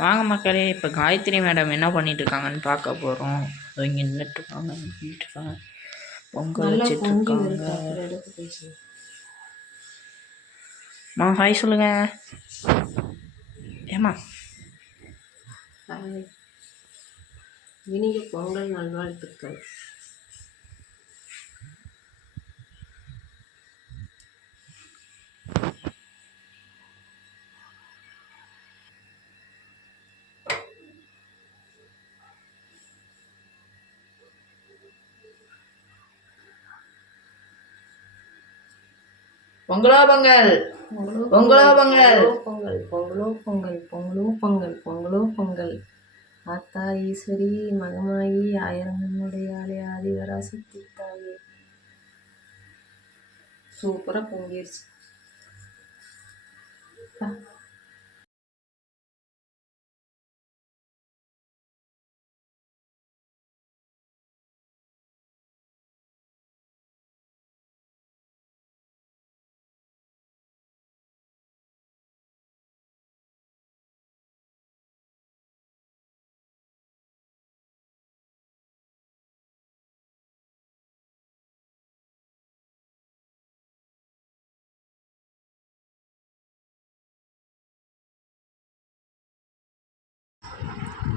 வாங்க மக்களே, இப்போ காயத்ரி மேடம் என்ன பண்ணிட்டு இருக்காங்கன்னு பார்க்க போகிறோம். இங்கே நின்றுட்டுருக்காங்க, இருக்காங்க, பொங்கல் வச்சுட்ருக்காங்க. ஹாய் சொல்லுங்க. ஏமா இனிய பொங்கல் நல்வாழ்த்துக்கள். பொங்கலோ பொங்கல், பொங்கலோ பொங்கல், பொங்கல் பொங்கலோ பொங்கல், பொங்கலோ பொங்கல், பொங்கலோ பொங்கல். ஆத்தா ஈஸ்வரி மகமாயி ஆயிரங்கனுடைய ஆதிவராசக்தி தாயே. சூப்பராக பொங்கிடுச்சு.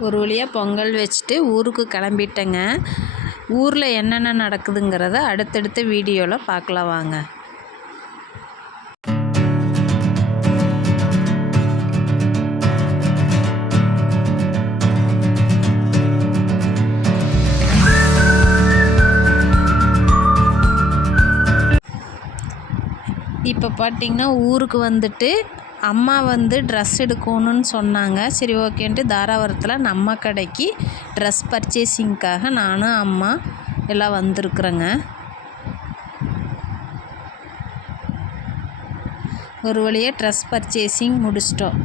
ஒரு வழியாக பொங்கல் வச்சுட்டு ஊருக்கு கிளம்பிட்டேங்க. ஊரில் என்னென்ன நடக்குதுங்கிறத அடுத்தடுத்த வீடியோவில் பார்க்கலாம் வாங்க. இப்போ பார்த்திங்கன்னா ஊருக்கு வந்துட்டு அம்மா வந்து ட்ரெஸ் எடுக்கணும்னு சொன்னாங்க. சரி ஓகேன்ட்டு தாராபுரத்தில் நம்ம கடைக்கு ட்ரெஸ் பர்ச்சேசிங்க்காக நானும் அம்மா எல்லாம் வந்திருக்குறேங்க. ஒரு வழியாக ட்ரெஸ் பர்ச்சேசிங் முடிச்சிட்டோம்.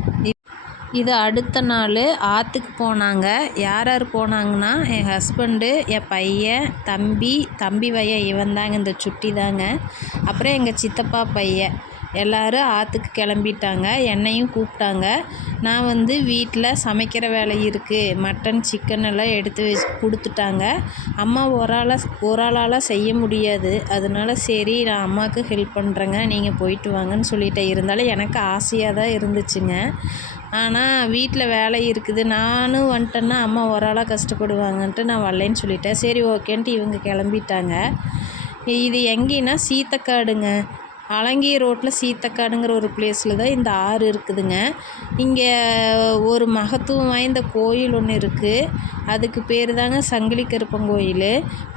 இது அடுத்த நாள் ஆற்றுக்கு போனாங்க. யார் யார் போனாங்கன்னா என் ஹஸ்பண்டு, என் பையன், தம்பி பையன், இவன் தாங்க, இந்த சுட்டி தாங்க. அப்புறம் எங்கள் சித்தப்பா பையன் எல்லோரும் ஆற்றுக்கு கிளம்பிட்டாங்க. என்னையும் கூப்பிட்டாங்க. நான் வந்து வீட்டில் சமைக்கிற வேலை இருக்குது, மட்டன் சிக்கன் எல்லாம் எடுத்து கொடுத்துட்டாங்க. அம்மா ஒரு ஆளால் செய்ய முடியாது, அதனால சரி நான் அம்மாவுக்கு ஹெல்ப் பண்ணுறேங்க, நீங்கள் போயிட்டு வாங்கன்னு சொல்லிட்டேன். இருந்தாலும் எனக்கு ஆசையாக தான் இருந்துச்சுங்க. ஆனால் வீட்டில் வேலை இருக்குது, நானும் வந்துட்டேன்னா அம்மா ஒரு ஆளாக கஷ்டப்படுவாங்கன்ட்டு நான் வரலைன்னு சொல்லிட்டேன். சரி ஓகேன்ட்டு இவங்க கிளம்பிட்டாங்க. இது எங்கேன்னா சீத்தக்காடுங்க, அலங்கி ரோட்டில் சீத்தக்காடுங்கிற ஒரு பிளேஸில் தான் இந்த ஆறு இருக்குதுங்க. இங்கே ஒரு மகத்துவம் வாய்ந்த கோயில் ஒன்று இருக்குது. அதுக்கு பேர் தாங்க சங்கிலி கருப்பன் கோயில்.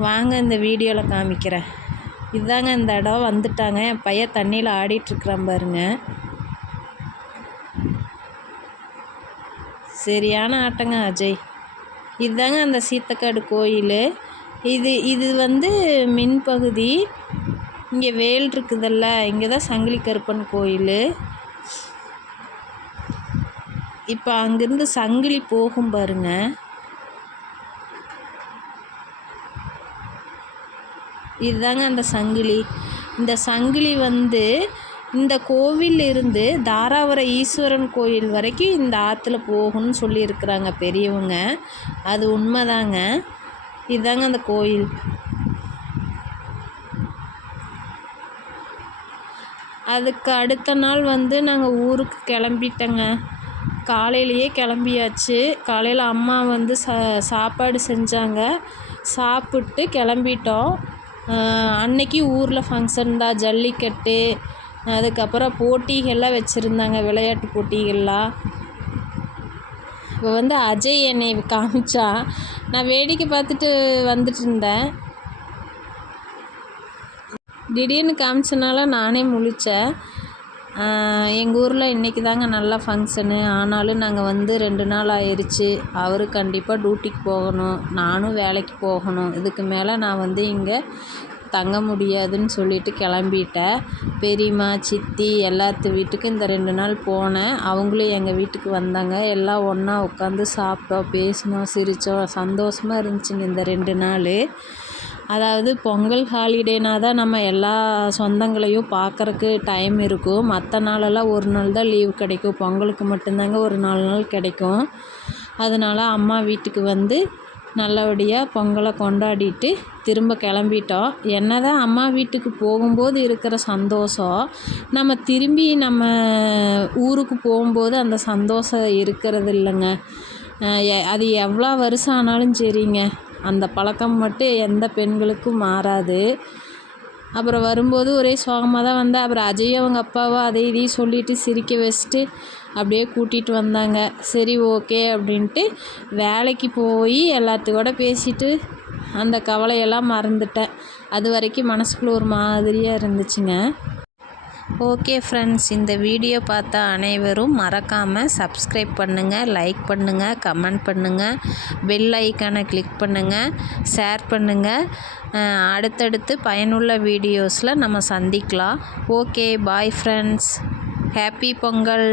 வாங்க இந்த வீடியோவில் காமிக்கிறேன். இதுதாங்க இந்த இடம். வந்துட்டாங்க. என் பையன் தண்ணியில் ஆடிட்டுருக்குறான் பாருங்க. சரியான ஆட்டங்க அஜய். இதுதாங்க அந்த சீத்தக்காடு கோயில். இது வந்து மின்பகுதி. இங்கே வேல் இருக்குதல்ல, இங்கே தான் சங்கிலி கருப்பன் கோயில். இப்போ அங்கேருந்து சங்கிலி போகும் பாருங்க. இதுதாங்க அந்த சங்கிலி. இந்த சங்கிலி வந்து இந்த கோவில் இருந்து தாராபுரம் ஈஸ்வரன் கோயில் வரைக்கும் இந்த ஆற்றுல போகும்னு சொல்லியிருக்கிறாங்க பெரியவங்க. அது உண்மைதாங்க. இதுதாங்க அந்த கோயில். அதுக்கு அடுத்த நாள் வந்து நாங்கள் ஊருக்கு கிளம்பிட்டோங்க. காலையிலையே கிளம்பியாச்சு. காலையில் அம்மா வந்து சாப்பாடு செஞ்சாங்க, சாப்பிட்டு கிளம்பிட்டோம். அன்னைக்கு ஊரில் ஃபங்க்ஷன் தான், ஜல்லிக்கட்டு, அதுக்கப்புறம் போட்டிகள்லாம் வச்சுருந்தாங்க, விளையாட்டு போட்டிகள்லாம். இப்போ வந்து அஜய் என்னை காமிச்சா, நான் வேடிக்கை பார்த்துட்டு வந்துட்டு இருந்தேன். திடீர்னு காமிச்சனால நானே முழித்தேன். எங்கள் ஊரில் இன்றைக்கி தாங்க நல்லா ஃபங்க்ஷனு. ஆனாலும் நாங்கள் வந்து 2 நாள் ஆயிடுச்சு. அவர் கண்டிப்பாக டியூட்டிக்கு போகணும், நானும் வேலைக்கு போகணும். இதுக்கு மேலே நான் வந்து இங்கே தங்க முடியாதுன்னு சொல்லிட்டு கிளம்பிட்டேன். பெரியம்மா, சித்தி எல்லாத்து வீட்டுக்கும் இந்த 2 நாள் போனேன். அவங்களும் எங்கள் வீட்டுக்கு வந்தாங்க. எல்லாம் ஒன்றா உட்காந்து சாப்பிட்டோம், பேசினோம், சிரித்தோம். சந்தோஷமாக இருந்துச்சுங்க இந்த 2 நாள். அதாவது பொங்கல் ஹாலிடேனா தான் நம்ம எல்லா சொந்தங்களையும் பார்க்குறக்கு டைம் இருக்கும். மற்ற நாளெல்லாம் ஒரு நாள் தான் லீவ் கிடைக்கும். பொங்கலுக்கு மட்டும்தாங்க ஒரு 4 நாள் கிடைக்கும். அதனால் அம்மா வீட்டுக்கு வந்து நல்லபடியாக பொங்கலை கொண்டாடிட்டு திரும்ப கிளம்பிட்டோம். என்ன தான் அம்மா வீட்டுக்கு போகும்போது இருக்கிற சந்தோஷம், நம்ம திரும்பி நம்ம ஊருக்கு போகும்போது அந்த சந்தோஷம் இருக்கிறது இல்லைங்க. அது எவ்வளோ வருஷம் ஆனாலும் சரிங்க, அந்த பழக்கம் மட்டும் எந்த பெண்களுக்கும் மாறாது. அப்புறம் வரும்போது ஒரே சோகமாக தான் வந்தேன். அப்புறம் அஜய் அவங்க அப்பாவை அதை இதையும் சொல்லிவிட்டு சிரிக்க வச்சுட்டு அப்படியே கூட்டிகிட்டு வந்தாங்க. சரி ஓகே அப்படின்ட்டு வேலைக்கு போய் எல்லாத்துக்கூட பேசிட்டு அந்த கவலையெல்லாம் மறந்துட்டேன். அது வரைக்கும் மனசுக்குள்ளே ஒரு மாதிரியாக இருந்துச்சுங்க. ஓகே ஃப்ரெண்ட்ஸ், இந்த வீடியோ பார்த்த அனைவரும் மறக்காமல் சப்ஸ்கிரைப் பண்ணுங்கள், லைக் பண்ணுங்கள், கமெண்ட் பண்ணுங்கள், பெல் ஐக்கானை கிளிக் பண்ணுங்கள், ஷேர் பண்ணுங்கள். அடுத்தடுத்து பயனுள்ள வீடியோஸில் நம்ம சந்திக்கலாம். Okay, bye friends. Happy Pongal.